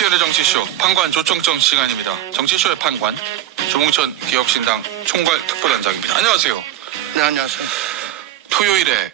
김태현의 정치쇼 판관 조청정 시간입니다. 정치쇼의 판관 조봉천 기억신당 총괄 특보단장입니다. 안녕하세요. 네, 안녕하세요. 토요일에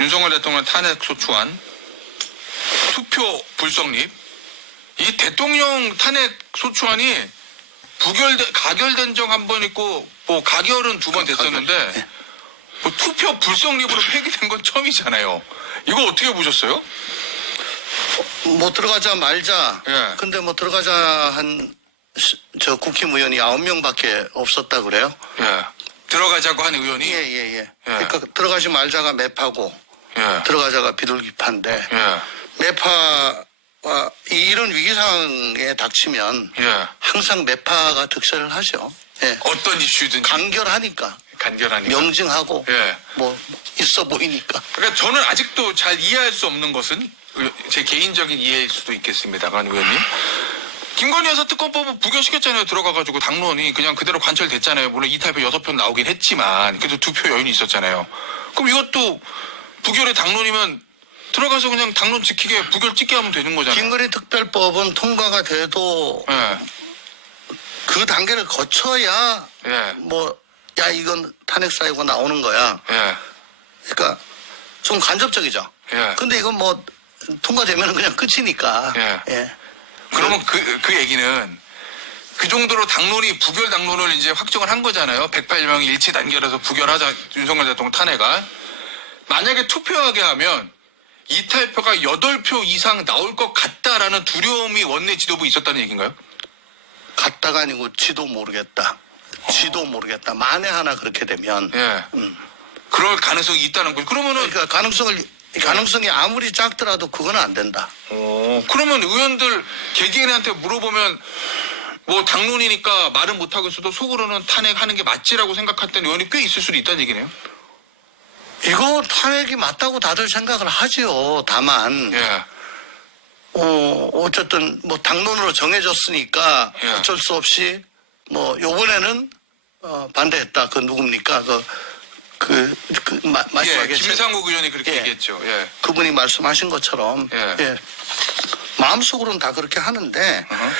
윤석열 대통령 탄핵 소추안 투표 불성립, 이 대통령 탄핵 소추안이 가결된 적 한 번 있고 뭐 가결은 두 번 됐었는데 네. 뭐 투표 불성립으로 폐기된 건 처음이잖아요. 이거 어떻게 보셨어요? 뭐 들어가자 말자. 예. 근데 뭐 들어가자 한 저 국힘의원이 9명밖에 없었다 그래요? 예. 들어가자고 한 의원이 예. 그러니까 들어가지 말자가 매파고 예. 들어가자가 비둘기파인데 예. 매파와 이런 위기 상황에 닥치면 예. 항상 매파가 득세를 하죠. 예. 어떤 이슈든지 간결하니까 간결하니까. 명징하고 예. 뭐 있어 보이니까. 그러니까 저는 아직도 잘 이해할 수 없는 것은 제 개인적인 이해일 수도 있겠습니다만 의원님, 김건희 여사 특검법을 부결시켰잖아요. 들어가가지고 당론이 그냥 그대로 관철됐잖아요. 물론 이탈표 6표 나오긴 했지만 그래도 2표 여인이 있었잖아요. 그럼 이것도 부결의 당론이면 들어가서 그냥 당론 지키게 부결 찍게 하면 되는 거잖아요. 김건희 특별법은 통과가 돼도 예. 그 단계를 거쳐야 예. 뭐 야 이건 탄핵 사유가 나오는 거야. 예. 그러니까 좀 간접적이죠. 예. 근데 이건 뭐 통과되면 그냥 끝이니까. 예. 그러면 그 얘기는 그 정도로 당론이 부결 당론을 이제 확정을 한 거잖아요. 108명이 일치 단결해서 부결하자 윤석열 대통령 탄핵안. 만약에 투표하게 하면 이탈표가 8표 이상 나올 것 같다라는 두려움이 원내 지도부에 있었다는 얘기인가요? 갔다가 아니고 지도 모르겠다. 지도 모르겠다. 만에 하나 그렇게 되면. 예. 그럴 가능성이 있다는 거죠. 그러면은 그러니까 가능성이 아무리 작더라도 그건 안 된다. 그러면 의원들 개개인한테 물어보면 뭐 당론이니까 말은 못하고 있어도 속으로는 탄핵하는 게 맞지라고 생각했던 의원이 꽤 있을 수도 있다는 얘기네요. 이거 탄핵이 맞다고 다들 생각을 하지요. 다만 예. 어쨌든 뭐 당론으로 정해졌으니까 예. 어쩔 수 없이 뭐 요번에는 반대했다. 그 누굽니까? 마지막에 예. 김상국 의원이 그렇게 예. 얘기했죠. 예. 그분이 말씀하신 것처럼 예. 마음속으로는 다 그렇게 하는데 어허.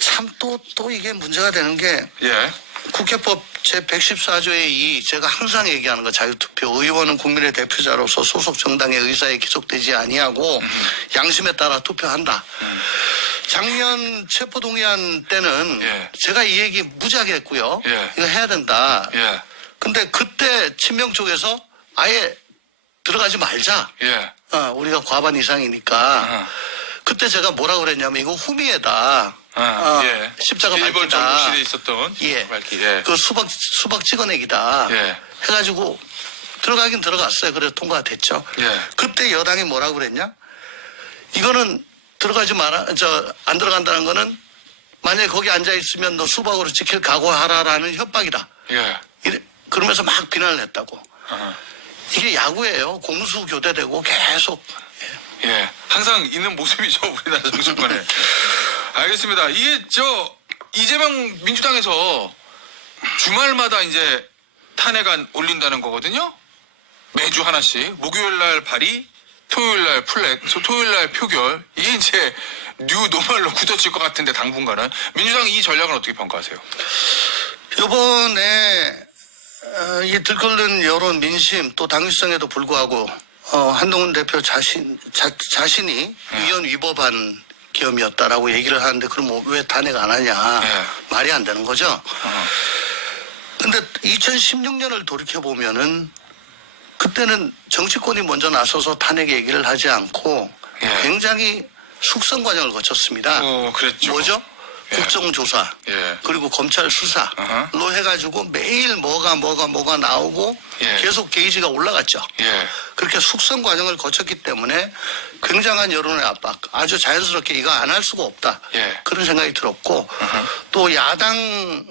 참 또 이게 문제가 되는 게 예. 국회법 제114조의 2 제가 항상 얘기하는 거 자유투표 의원은 국민의 대표자로서 소속 정당의 의사에 기속되지 아니하고 양심에 따라 투표한다. 작년 체포동의안 때는 예. 제가 이 얘기 무지하게 했고요. 예. 이거 해야 된다. 예. 근데 그때 친명 쪽에서 아예 들어가지 말자. 예. 우리가 과반 이상이니까. 그때 제가 뭐라고 그랬냐면 이거 후미에다. 예. 십자가 일본 밝히다. 전국시대에 있었던 예. 밝기. 예. 그 수박 찍어내기다. 예. 해가지고 들어가긴 들어갔어요. 그래서 통과가 됐죠. 예. 그때 여당이 뭐라고 그랬냐? 이거는 들어가지 마라. 안 들어간다는 거는 만약에 거기 앉아있으면 너 수박으로 지킬 각오하라라는 협박이다. 예. 그러면서 막 비난을 했다고. 어허. 이게 야구예요. 공수 교대되고 계속. 예. 항상 있는 모습이죠. 우리나라 정치권에. 알겠습니다. 이게 이재명 민주당에서 주말마다 이제 탄핵안 올린다는 거거든요. 매주 하나씩. 목요일 날 발의, 토요일 날 플렉, 토요일 날 표결. 이게 이제 뉴 노멀로 굳어질 것 같은데 당분간은. 민주당 이 전략은 어떻게 평가하세요? 이번에 이 들끓는 여론 민심 또 당위성에도 불구하고 한동훈 대표 자신이 위헌 위법한 계엄이었다라고 얘기를 하는데 그럼 왜 탄핵 안 하냐. 예. 말이 안 되는 거죠. 근데 2016년을 돌이켜보면은 그때는 정치권이 먼저 나서서 탄핵 얘기를 하지 않고 예. 굉장히 숙성 과정을 거쳤습니다. 그랬죠. 뭐죠? 예. 국정조사 예. 그리고 검찰 수사로 어허. 해가지고 매일 뭐가 나오고 예. 계속 게이지가 올라갔죠. 예. 그렇게 숙성 과정을 거쳤기 때문에 굉장한 여론의 압박, 아주 자연스럽게 이거 안 할 수가 없다. 예. 그런 생각이 들었고 또 야당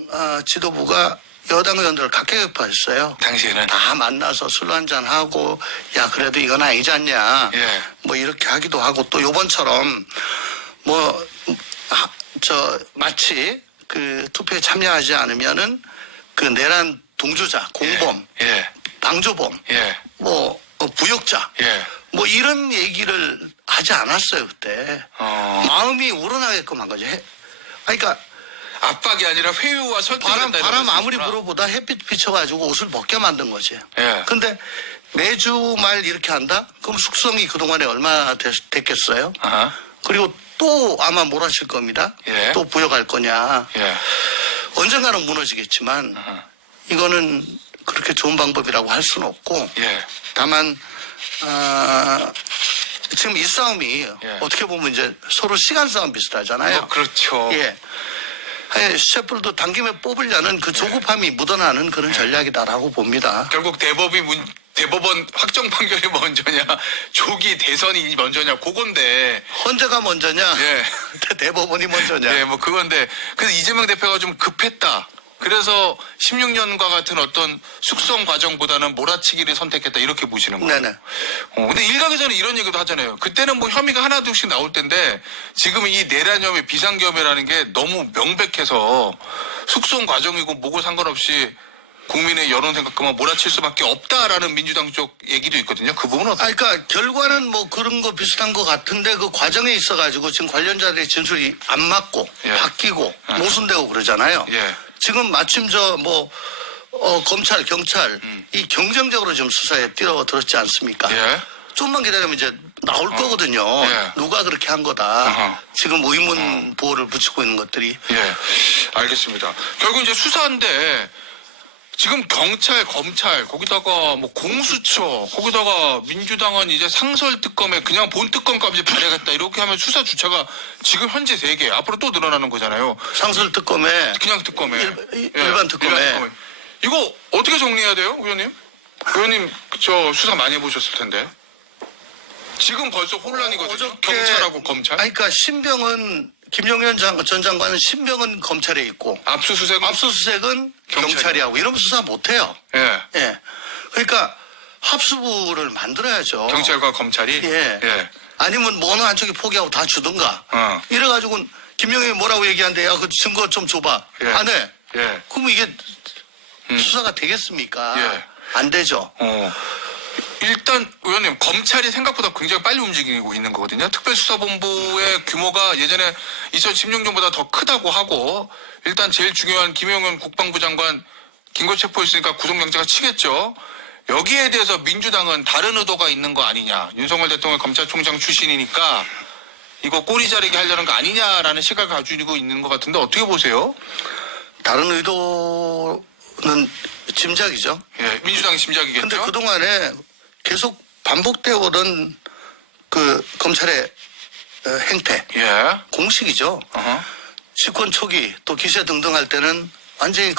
지도부가 여당 의원들을 각계격파했어요. 당시에는. 다 만나서 술 한잔하고 야 그래도 이건 아니지 않냐. 예. 뭐 이렇게 하기도 하고 또 요번처럼 마치 그 투표에 참여하지 않으면은 그 내란 동조자, 공범, 예. 방조범, 예. 부역자, 예. 뭐 이런 얘기를 하지 않았어요 그때. 마음이 우러나게끔 한 거죠. 그러니까 압박이 아니라 회유와 설득을 바람 아무리 불어보다 햇빛 비춰가지고 옷을 벗게 만든 거지. 예. 근데 매주 말 이렇게 한다? 그럼 숙성이 그동안에 얼마나 됐겠어요? 아하. 그리고 또 아마 몰아칠 겁니다. 예. 또 부여갈 거냐. 예. 언젠가는 무너지겠지만 이거는 그렇게 좋은 방법이라고 할 수는 없고 예. 다만 지금 이 싸움이 어떻게 보면 이제 서로 시간 싸움 비슷하잖아요. 그렇죠. 예. 셰플도 당김에 뽑으려는 그 조급함이 묻어나는 그런 전략이다라고 봅니다. 결국 대법원 확정 판결이 먼저냐, 조기 대선이 먼저냐, 그건데. 헌재가 먼저냐, 예. 대법원이 먼저냐. 예, 뭐 그건데. 그래서 이재명 대표가 좀 급했다. 그래서 16년과 같은 어떤 숙성 과정보다는 몰아치기를 선택했다. 이렇게 보시는 거예요. 네네. 근데 일각에서는 이런 얘기도 하잖아요. 그때는 뭐 혐의가 하나둘씩 나올 텐데 지금 이 내란 혐의, 비상겸의라는 게 너무 명백해서 숙성 과정이고 뭐고 상관없이 국민의 여론 생각하면 몰아칠 수밖에 없다라는 민주당 쪽 얘기도 있거든요. 그 부분은 어떻게? 그러니까 결과는 뭐 그런 거 비슷한 것 같은데 그 과정에 있어가지고 지금 관련자들의 진술이 안 맞고 예. 바뀌고 모순되고 그러잖아요. 예. 지금 마침 검찰, 경찰 이 경쟁적으로 지금 수사에 뛰어들었지 않습니까? 예. 좀만 기다리면 이제 나올 거거든요. 예. 누가 그렇게 한 거다. 어허. 지금 의문 보호를 붙이고 있는 것들이. 예. 알겠습니다. 결국 이제 수사인데 지금 경찰, 검찰, 거기다가 뭐 공수처, 거기다가 민주당은 이제 상설특검에 그냥 본특검까지 발행했다. 이렇게 하면 수사 주체가 지금 현재 3개, 앞으로 또 늘어나는 거잖아요. 상설특검에 그냥 특검에. 일반 특검에. 이거 어떻게 정리해야 돼요, 의원님? 의원님, 저 수사 많이 해보셨을 텐데. 지금 벌써 혼란이거든요. 경찰하고 검찰. 아니, 그러니까 신병은 김용현 전 장관은 신병은 검찰에 있고 압수수색은 경찰이 하고 이러면 수사 못해요. 예. 예. 그러니까 합수부를 만들어야죠. 경찰과 검찰이. 예. 예. 아니면 뭐 어느 한쪽이 포기하고 다 주든가. 이래가지고는 김용현이 뭐라고 얘기한대. 야, 그 증거 좀 줘봐. 예. 안 해. 예. 그럼 이게 수사가 되겠습니까? 예. 안 되죠. 일단 의원님 검찰이 생각보다 굉장히 빨리 움직이고 있는 거거든요. 특별수사본부의 규모가 예전에 2016년보다 더 크다고 하고 일단 제일 중요한 김용현 국방부 장관 긴급 체포했으니까 구속영장을 치겠죠. 여기에 대해서 민주당은 다른 의도가 있는 거 아니냐. 윤석열 대통령 검찰총장 출신이니까 이거 꼬리 자르기 하려는 거 아니냐라는 시각을 가지고 있는 것 같은데 어떻게 보세요? 다른 의도는 짐작이죠. 예, 민주당의 짐작이겠죠. 근데 그동안에 계속 반복되어 오던 그 검찰의 행태, 예. 공식이죠. 집권 초기 또 기세 등등 할 때는 완전히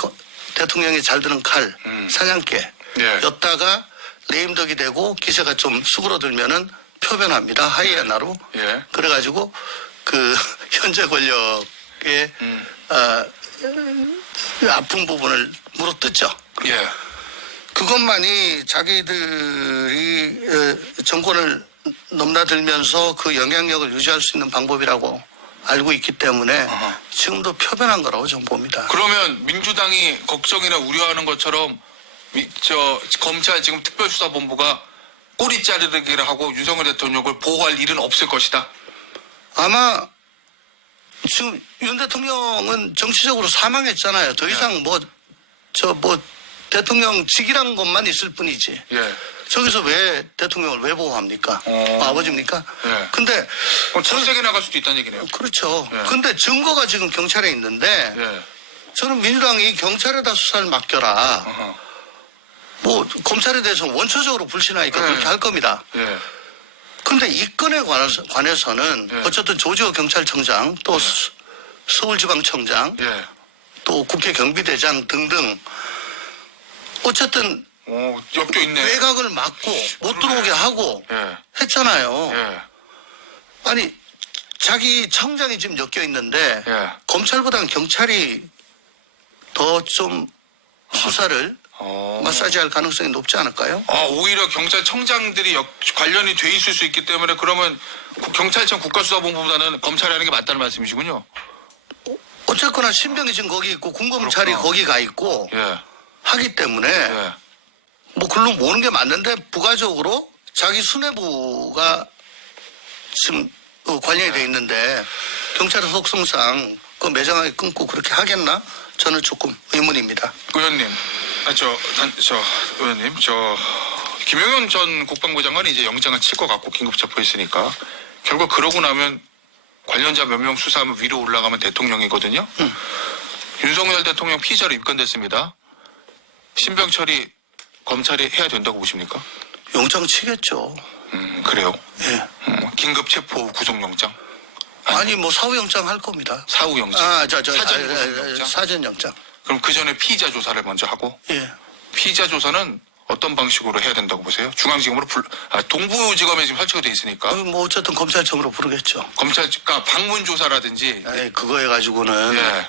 대통령이 잘 드는 칼, 사냥개였다가 레임덕이 되고 기세가 좀 수그러들면은 표변합니다. 하이에나로. 예. 그래가지고 그 현재 권력의 아픈 부분을 물어뜯죠. 예. 그것만이 자기들이 정권을 넘나들면서 그 영향력을 유지할 수 있는 방법이라고 알고 있기 때문에 지금도 표변한 거라고 저는 봅니다. 그러면 민주당이 걱정이나 우려하는 것처럼 검찰 지금 특별수사본부가 꼬리 자르기를 하고 윤석열 대통령을 보호할 일은 없을 것이다. 아마 지금 윤 대통령은 정치적으로 사망했잖아요. 더 이상 대통령직이란 것만 있을 뿐이지. 예. 저기서 왜 대통령을 왜 보호합니까? 아버지입니까? 예. 근데 더 세게 나갈 수도 있다는 얘기네요. 그렇죠. 예. 근데 증거가 지금 경찰에 있는데 예. 저는 민주당이 경찰에다 수사를 맡겨라. 뭐 검찰에 대해서 원초적으로 불신하니까 예. 그렇게 할 겁니다. 예. 근데 이 건에 관해서는 예. 어쨌든 조지호 경찰청장 또 서울지방청장 예. 또 국회 경비대장 등등 어쨌든 엮여 있네. 외곽을 막고 못 들어오게 하고 예. 했잖아요. 예. 아니 자기 청장이 지금 엮여 있는데 예. 검찰보다는 경찰이 더 좀 수사를 마사지할 가능성이 높지 않을까요? 오히려 경찰청장들이 관련이 돼 있을 수 있기 때문에 그러면 경찰청 국가수사본부보다는 검찰이 하는 게 맞다는 말씀이시군요. 어쨌거나 신병이 지금 거기 있고 군검찰이 그렇구나. 거기 가 있고 예. 하기 때문에 예. 뭐 글로 모는 게 맞는데 부가적으로 자기 수뇌부가 지금 관련이 돼 있는데 경찰의 속성상 그 매장하게 끊고 그렇게 하겠나? 저는 조금 의문입니다. 의원님, 의원님, 김용현 전 국방부 장관이 이제 영장을 칠 것 같고 긴급 체포했으니까 결국 그러고 나면 관련자 몇 명 수사하면 위로 올라가면 대통령이거든요. 윤석열 대통령 피의자로 입건됐습니다. 신병 처리 검찰이 해야 된다고 보십니까? 영장 치겠죠. 그래요. 예. 긴급 체포 구속영장, 아니 뭐 사후영장 할 겁니다. 사후영장, 사전 구속영장. 사전영장. 그럼 그 전에 피의자 조사를 먼저 하고 예. 피의자 조사는 어떤 방식으로 해야 된다고 보세요? 중앙지검으로 동부지검에 지금 설치가 돼 있으니까 뭐 어쨌든 검찰청으로 부르겠죠. 검찰과 방문 조사라든지. 아니 그거 해가지고는 예.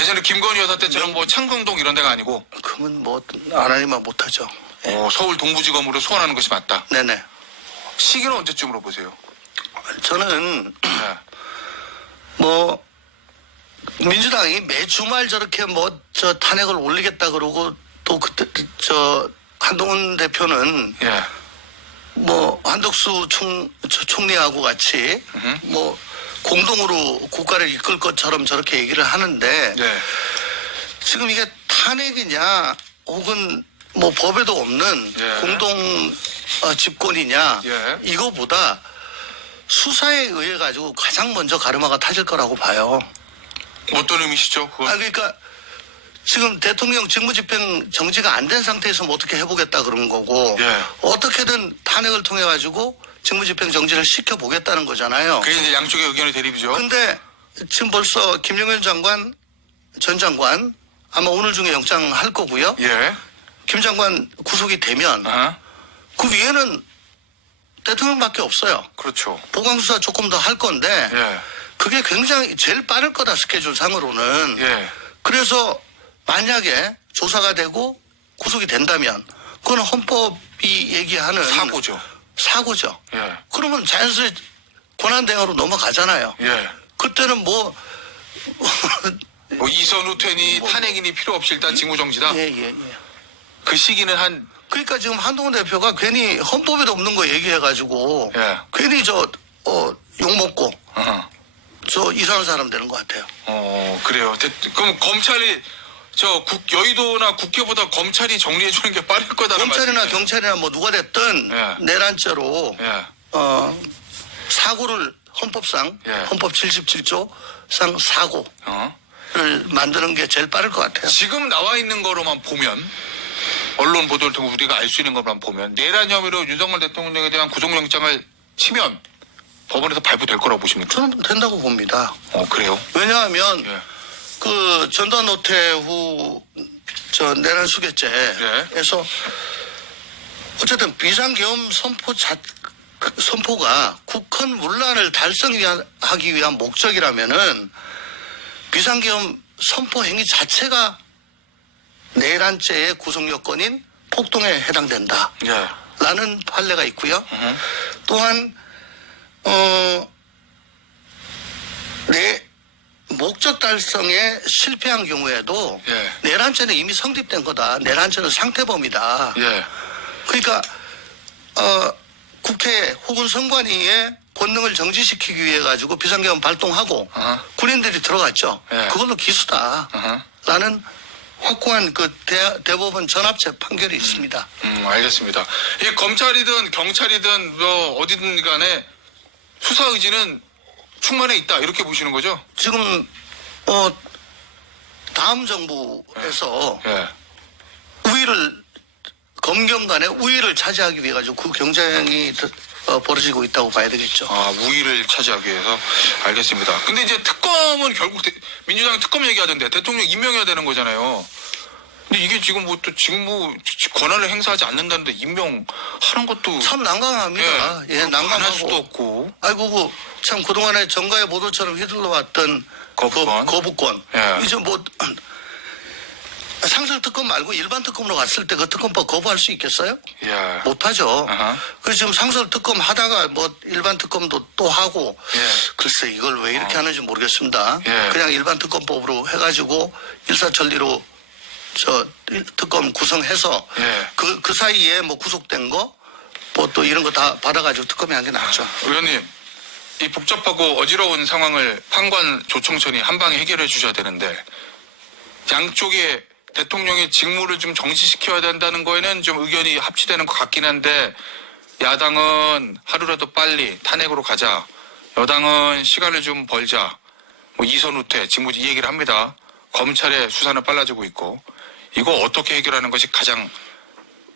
예전에 김건희 여사 때처럼 뭐 창경동 이런 데가 아니고 그러면 뭐 안 하니만 못하죠. 서울 동부지검으로 소환하는 것이 맞다. 네네. 시기는 언제쯤으로 보세요? 저는 예. 뭐 민주당이 매 주말 저렇게 뭐 저 탄핵을 올리겠다 그러고 또 그때 한동훈 대표는 예. 뭐 한덕수 총리하고 같이 뭐 공동으로 국가를 이끌 것처럼 저렇게 얘기를 하는데 예. 지금 이게 탄핵이냐 혹은 뭐 법에도 없는 예. 공동 집권이냐 예. 이거보다 수사에 의해 가지고 가장 먼저 가르마가 타질 거라고 봐요. 어떤 의미시죠? 그건? 그러니까 지금 대통령 직무집행 정지가 안 된 상태에서 뭐 어떻게 해보겠다 그런 거고 예. 어떻게든 탄핵을 통해 가지고 직무집행 정지를 시켜보겠다는 거잖아요. 그게 이제 양쪽의 의견의 대립이죠. 근데 지금 벌써 김용현 장관, 전 장관 아마 오늘 중에 영장 할 거고요. 예. 김 장관 구속이 되면 아하. 그 위에는 대통령밖에 없어요. 그렇죠. 보강수사 조금 더 할 건데 예. 그게 굉장히 제일 빠를 거다 스케줄상으로는. 예. 그래서 만약에 조사가 되고 구속이 된다면 그건 헌법이 얘기하는 사고죠. 예. 그러면 자연스레 권한대행으로 넘어가잖아요. 예. 그때는 뭐 뭐 이선우 퇴니 탄핵인이 필요 없이 일단 직무정지다. 예. 그 시기는 한 그러니까 지금 한동훈 대표가 괜히 헌법에도 없는 거 얘기해가지고 예. 괜히 욕먹고 어허. 저 이상한 사람 되는 것 같아요. 그래요. 그럼 검찰이 여의도나 국회보다 검찰이 정리해 주는 게 빠를 거다는 검찰이나 말씀이세요? 경찰이나 뭐 누가 됐든 예. 내란죄로 예. 사고를 헌법상 예. 헌법 77조상 사고를 만드는 게 제일 빠를 것 같아요. 지금 나와 있는 거로만 보면 언론 보도를 통해 우리가 알 수 있는 것만 보면 내란 혐의로 윤석열 대통령에 대한 구속영장을 치면 법원에서 발부될 거라고 보십니까? 저는 된다고 봅니다. 그래요? 왜냐하면 예. 그 전두환 노태우 내란 수괴죄에서 어쨌든 비상계엄 선포가 국헌 문란을 달성하기 위한 목적이라면은 비상계엄 선포 행위 자체가 내란죄의 구속 요건인 폭동에 해당된다. 예. 라는 판례가 있고요. 또한 목적 달성에 실패한 경우에도 예. 내란죄는 이미 성립된 거다. 내란죄는 상태범이다. 예. 그러니까 국회 혹은 선관위의 권능을 정지시키기 위해 가지고 비상계엄 발동하고 어허. 군인들이 들어갔죠. 예. 그걸로 기수다. 어허. 라는 확고한 그 대법원 전합체 판결이 있습니다. 알겠습니다. 이게 검찰이든 경찰이든 뭐 어디든 간에 수사 의지는 충만해 있다 이렇게 보시는 거죠? 지금 다음 정부에서 예. 검경 간의 우위를 차지하기 위해 가지고 그 경쟁이 벌어지고 있다고 봐야 되겠죠. 우위를 차지하기 위해서. 알겠습니다. 근데 이제 특검은 결국 민주당이 특검 얘기하던데 대통령 임명해야 되는 거잖아요. 근데 이게 지금 직무 권한을 행사하지 않는다는데 임명하는 것도 참 난감합니다. 예, 안 할 난감하고. 수도 없고. 아이고 참 그동안에 정가의 보도처럼 휘둘러왔던 거부권. 예. 이제 뭐 상설 특검 말고 일반 특검으로 갔을 때 그 특검법 거부할 수 있겠어요? 예. 못하죠. 아하. 그래서 지금 상설 특검 하다가 뭐 일반 특검도 또 하고 예. 글쎄 이걸 왜 이렇게 하는지 모르겠습니다. 예. 그냥 일반 특검법으로 해가지고 일사천리로 특검 구성해서 예. 그 사이에 뭐 구속된 거 뭐 또 이런 거 다 받아가지고 특검이 한 게 낫죠. 의원님, 이 복잡하고 어지러운 상황을 판관 조청천이 한 방에 해결해 주셔야 되는데 양쪽에 대통령의 직무를 좀 정지시켜야 된다는 거에는 좀 의견이 합치되는 것 같긴 한데 야당은 하루라도 빨리 탄핵으로 가자. 여당은 시간을 좀 벌자. 뭐 이선 후퇴, 직무 이 얘기를 합니다. 검찰의 수사는 빨라지고 있고 이거 어떻게 해결하는 것이 가장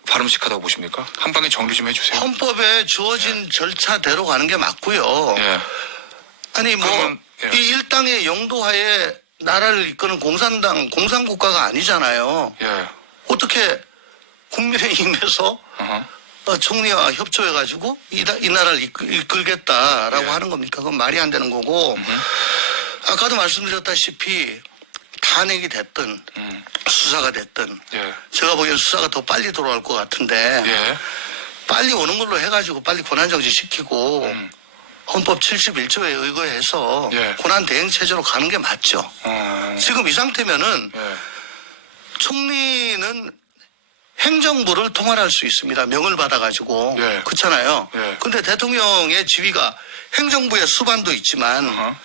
바람직하다고 보십니까? 한 방에 정리 좀 해주세요. 헌법에 주어진 절차대로 가는 게 맞고요. 예. 아니 뭐 그러면, 예. 이 일당의 영도하에 나라를 이끄는 공산국가가 아니잖아요. 예. 어떻게 국민의힘에서 어허. 총리와 협조해가지고 이 나라를 이끌겠다라고 예. 하는 겁니까? 그건 말이 안 되는 거고 아까도 말씀드렸다시피 탄핵이 됐든 수사가 됐든 예. 제가 보기엔 수사가 더 빨리 돌아올 것 같은데 예. 빨리 오는 걸로 해가지고 빨리 권한정지 시키고 헌법 71조에 의거해서 예. 권한대행체제로 가는 게 맞죠. 지금 이 상태면은 예. 총리는 행정부를 통할할 수 있습니다. 명을 받아가지고. 예. 그렇잖아요. 예. 근데 대통령의 지위가 행정부의 수반도 있지만 어허.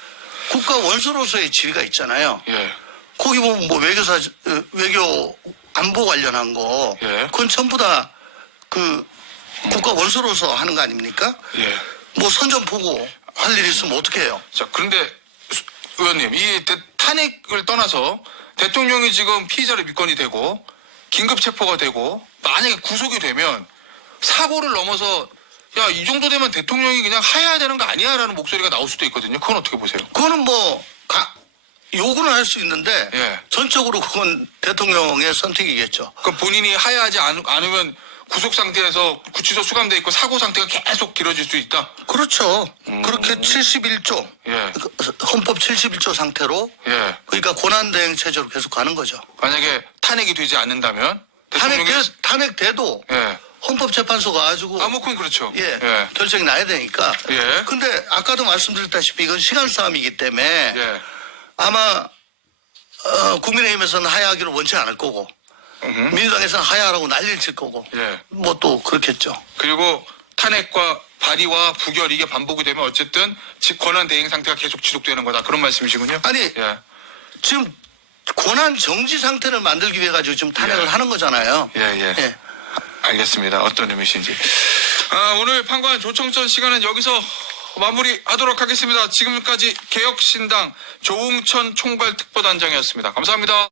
국가 원수로서의 지위가 있잖아요. 예. 거기 보면 뭐 외교 안보 관련한 거. 예. 그건 전부 다 그 국가 원수로서 하는 거 아닙니까? 예. 뭐 선전 보고 할 일이 있으면 어떻게 해요? 자, 그런데 의원님, 이 탄핵을 떠나서 대통령이 지금 피의자로 입건이 되고 긴급 체포가 되고 만약에 구속이 되면 사고를 넘어서 야, 이 정도 되면 대통령이 그냥 하야해야 되는 거 아니야라는 목소리가 나올 수도 있거든요. 그건 어떻게 보세요? 그거는 뭐 요구는 할 수 있는데 예. 전적으로 그건 대통령의 선택이겠죠. 그럼 본인이 하야하지 않으면 구속 상태에서 구치소 수감돼 있고 사고 상태가 계속 길어질 수 있다. 그렇죠. 그렇게 71조 예. 헌법 71조 상태로 예. 그러니까 권한대행 체제로 계속 가는 거죠. 만약에 탄핵이 되지 않는다면 대통령이 탄핵돼도 예. 헌법재판소 가가지고 뭐 그건 그렇죠. 예, 결정이 나야 되니까. 예. 근데 아까도 말씀드렸다시피 이건 시간 싸움이기 때문에 예. 아마 국민의힘에서는 하야하기를 원치 않을 거고 민주당에서는 하야하라고 난리를 칠 거고 예. 뭐 또 그렇겠죠. 그리고 탄핵과 발의와 부결 이게 반복이 되면 어쨌든 권한 대행 상태가 계속 지속되는 거다. 그런 말씀이시군요. 아니 예. 지금 권한 정지 상태를 만들기 위해 가지고 지금 탄핵을 예. 하는 거잖아요. 예, 예. 알겠습니다. 어떤 의미신지. 오늘 판관 조청천 시간은 여기서 마무리하도록 하겠습니다. 지금까지 개혁신당 조웅천 총괄특보단장이었습니다. 감사합니다.